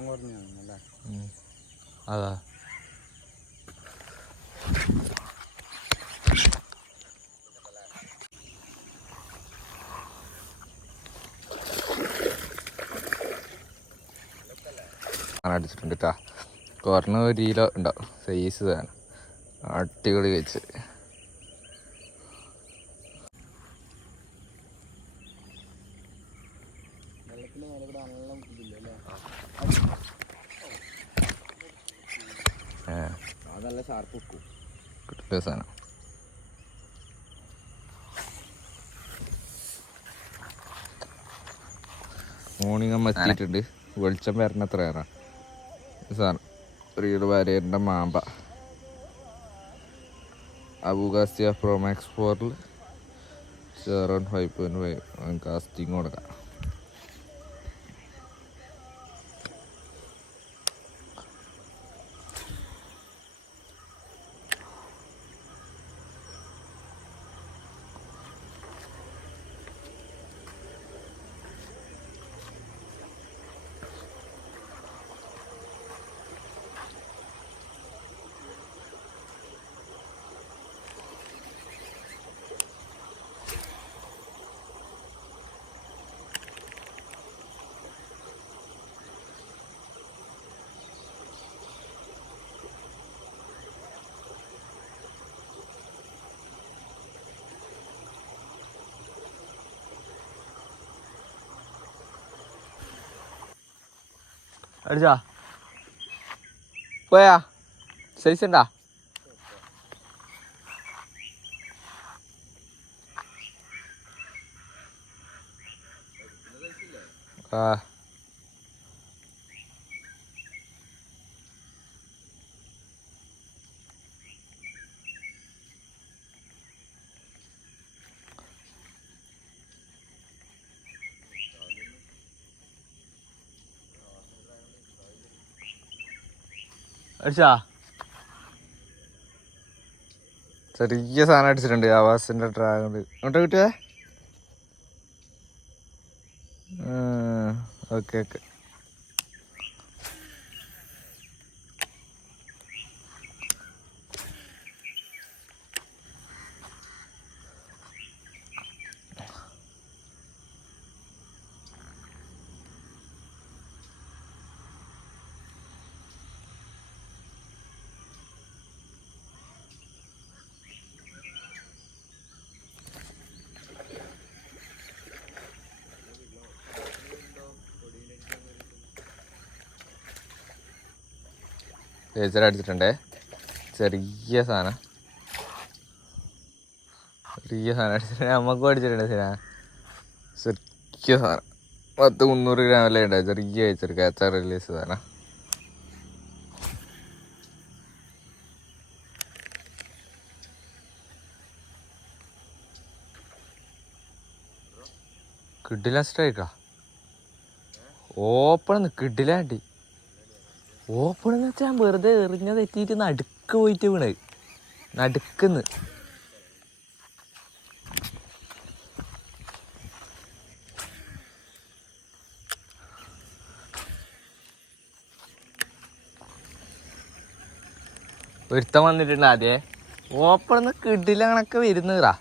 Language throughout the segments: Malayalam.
വലിപ്പം കുറഞ്ഞല്ലേ അല്ലേ? അതാ. അടിച്ചിട്ടുണ്ട് കേട്ടാ കുറഞ്ഞ ഒരു കിലോ ഉണ്ടാവും സൈസ് സാധനം അടിപൊളി വെച്ച് വെള്ളത്തിന് മേലെ കൂടെ നല്ല ഇതില്ലേ ഏ അത് നല്ല ഷാർപ്പ് വെക്കും കിട്ടിയ സാധനം. മോർണിംഗ് അമ്മ എത്തിയിട്ടുണ്ട്. വെളിച്ചം വരണത്ര ഏറാ. സാധനം. റീഡ് കിലോ മാമ്പ. അബുഗാസ്റ്റിയ പ്രോമാക്സ് ഫോറിൽ seven five point five casting കൊടുക്കാം. അടിച്ചാ. പോയാ? സൈസ് ഉണ്ടാ ആ. അടിച്ചാ? ചെറിയ സാധനം അടിച്ചിട്ടുണ്ട് ആവാസിന്റെ ഡ്രാഗൺ. ഇങ്ങോട്ട് കിട്ടിയേ? Okay okay. ലേസർ അടിച്ചിട്ടുണ്ടേ. ചെറിയ സാധനം. ചെറിയ സാധനം അടിച്ചിട്ടുണ്ട്. നമുക്കും അടിച്ചിട്ടുണ്ട് സിന. ചെറിയ സാധനം. പത്ത് മുന്നൂറ് ഗ്രാം അല്ലേ ഉണ്ടാവും ചെറിയ അയച്ചൊരു കാച്ച റിലീസ് സാധനം. കിഡില സ്ട്രൈക്കാ ഓപ്പൺ കിഡിലാണ്ടി ഓപ്പൺ എന്ന് വെച്ചാൽ വെറുതെ എറിഞ്ഞ തെറ്റിയിട്ട് നടുക്ക് പോയിട്ട് വീണ്. നടുക്കുന്ന്. ഒരുത്തം വന്നിട്ടുണ്ട് ആദ്യേ. ഓപ്പൺ കിട്ടില്ല കണക്കെ വരുന്നതാ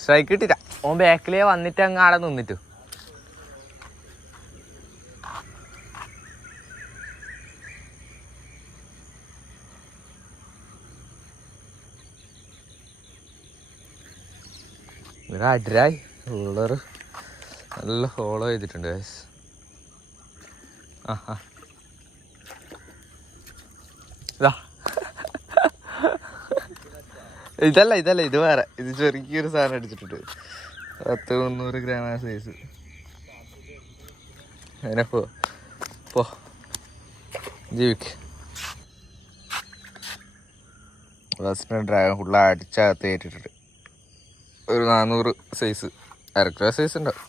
സ്ട്രൈക്ക് കിട്ടില്ല ഓൻ ബാക്കിലേ വന്നിട്ട് അങ്ങ് ആടെ നിന്നിട്ടു. ഇവിടെ അഡ്രായി ഉള്ളർ നല്ല ഫോളോ ചെയ്തിട്ടുണ്ട്. ആ ആ ഇതാ. ഇതല്ല ഇതല്ല ഇത് വേറെ. ഇത് ചെറിയൊരു സാധനം അടിച്ചിട്ടുണ്ട്. പത്ത് മുന്നൂറ് ഗ്രാം ആ സൈസ് അങ്ങനെ പോ. പോ. ജീവിക്ക്. ബസ്സിന് ഡ്രാഗൺ ഫുള്ള് അടിച്ചകത്ത് കയറ്റിട്ടുണ്ട് ഒരു നാനൂറ് സൈസ് അരക്കിലോ സൈസ് ഉണ്ടാവും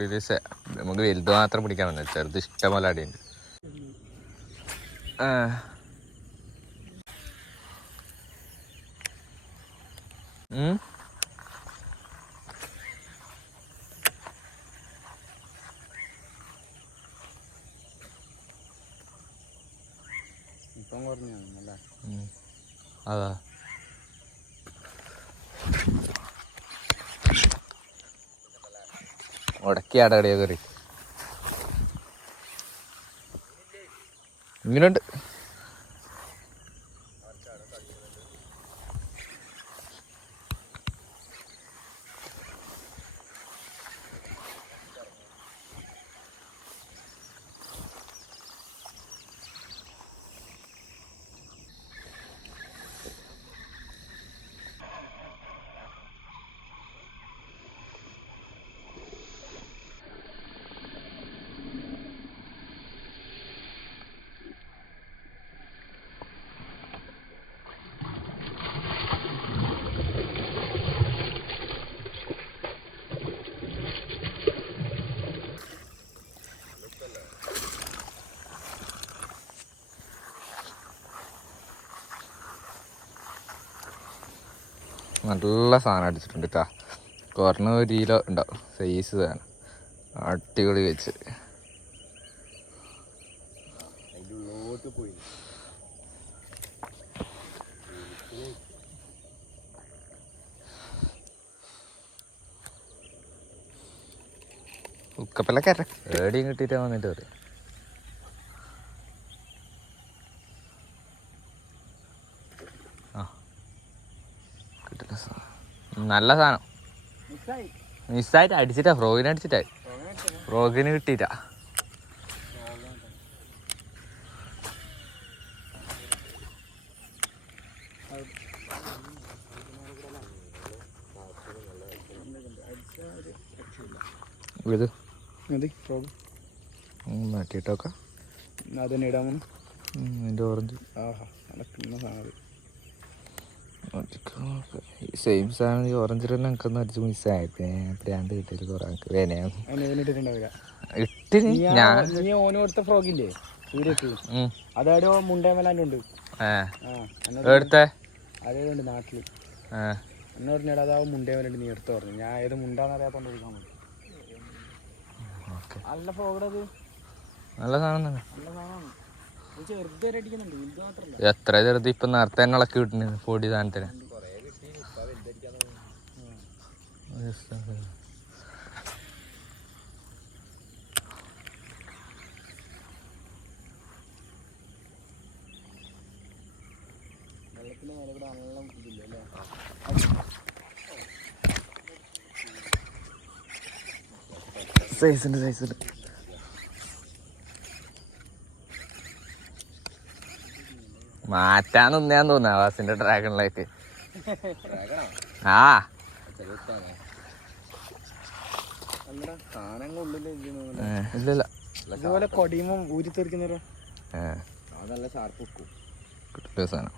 റിലീസ് നമുക്ക് വലുത് മാത്രം പിടിക്കാൻ പറ്റില്ല. ചെറുത് ഇഷ്ടംപോലെ അടിയുണ്ട്. അതാ. ഉടക്കി അടകടിയാ കയറി ഇങ്ങനെയുണ്ട് നല്ല സാധനം അടിച്ചിട്ടുണ്ട് കേട്ടാ കുറഞ്ഞ ഒരു കിലോ ഉണ്ടാവും സൈസ് സാധനം അടിപൊളി വെച്ച്. ഉക്കപ്പല്ല കിട്ടിയിട്ട് ഏടിയും കിട്ടിയിട്ടാ വന്നിട്ട് പറയും ആ കിട്ടില്ല സാധനം നല്ല സാധനം. മിസ്സായി. മിസ്സായിട്ട് അടിച്ചിട്ടാ ഫ്രോഗിന് അടിച്ചിട്ടായി ഫ്രോഗിന് കിട്ടിയിട്ടാ. ഇത് മാറ്റിയിട്ടോക്കാം ഇടാമോ അതിന്റെ ഓറഞ്ച് ആഹാ നടക്കുന്ന സാധനം സെയിം സാധനം ഈ ഓറഞ്ച് തന്നെ എനിക്കൊന്ന് അടിച്ച് മിസ്സായത് പ്രാന്ത് കിട്ടിയത് കുറെ വേനയാണ് ഇട്ടിന് ഞാൻ നീ ഓന് കൊടുത്ത ഫ്രോഗില്ലേ സൂര്യക്ക്. ഉണ്ട്. ഏ ആ എടുത്തേ അതേതുണ്ട് നാട്ടിൽ. ഏ എന്നെ പറഞ്ഞാൽ അതാവും മുണ്ടേമലുണ്ട് നീ എടുത്ത് പറഞ്ഞു. ഞാൻ ഏത് മുണ്ടാന്നറിയാത്തോണ്ട് എടുക്കാൻ മതി ഓക്കെ. നല്ല ഫ്രോഗടത് നല്ല സാധനം തന്നെ. നല്ല സാധനമാണ്. എത്ര ചെറുത് ഇപ്പൊ നേരത്തെ തന്നെ ഇളക്കി കിട്ടുന്നു പൊടി സാധനത്തിന്? സൈസുണ്ട് മേലെ കൂടെ നല്ല ഇതില്ല അല്ലേ സൈസ് ഉണ്ട് സൈസ് ഉണ്ട് മാറ്റാൻ നിന്നാൻ തോന്നുന്നു ആവാസിന്റെ ഡ്രാഗണിലേക്ക് ആ. നിനക്ക് ഇല്ലില്ല. കൊടിയുമ്പോ നല്ല ഷാർപ്പ് വെക്കും കിട്ടിയ സാധനം.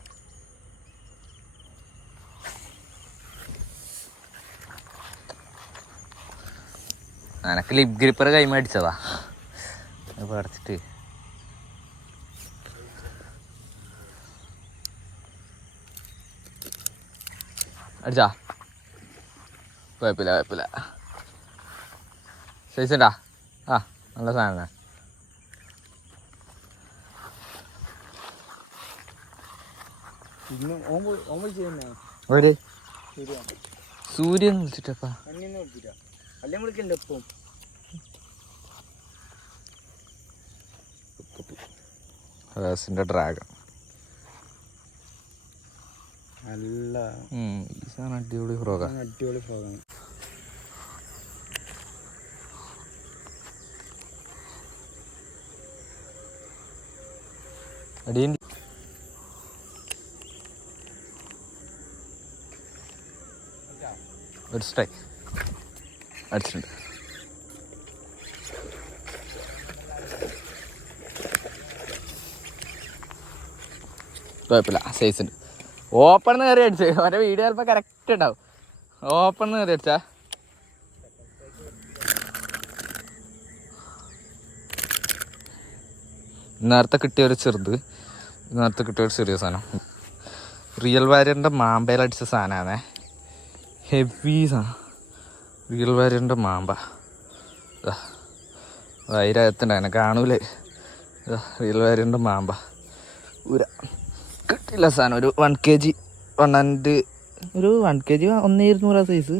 എനക്ക് ലിപ് ഗ്രിപ്പർ കൈമേടിച്ചതാ. അടച്ചിട്ട് അടിച്ചാ. കുഴപ്പമില്ല കുഴപ്പമില്ല. സൈസ് ആ നല്ല സാധനം ഒരു സൂര്യൻ വിളിച്ചിട്ടപ്പാ. ഹേഴ്സിന്റെ ഡ്രാഗൺ നല്ല ഈ സാധനം അടിപൊളി ഫ്രോഗാണ് അടിപൊളി ഫ്രോഗാണ് അടിയൻ. ഒരു സ്ട്രൈക്ക് അടിച്ചിട്ടുണ്ട്. കുഴപ്പമില്ല. സൈസ് ഉണ്ട്. ഓപ്പൺ കയറി അടിച്ച്. ഓരോ വീഡിയോ ചിലപ്പോൾ കറക്റ്റ് ഉണ്ടാവും ഓപ്പൺ കയറി അടിച്ചാ. നേരത്തെ കിട്ടിയ ഒരു ചെറുത്. നേരത്തെ കിട്ടിയ ഒരു ചെറിയ സാധനം. റിയൽ വാരിയറിന്റെ മാമ്പയിലടിച്ച സാധനമാണേ ഹെവി സാധനം. റിയൽ വാരിയറിന്റെ മാമ്പ. ഇതാ അതിനകത്തുണ്ടായിരുന്നു കാണൂലേ. റിയൽ വാരിയറിന്റെ മാമ്പ. ഊര കിട്ടില്ല സാധനം. ഒരു one K G one and ഒരു വൺ കെ ജി ഒന്നേ ഇരുന്നൂറ് സൈസ്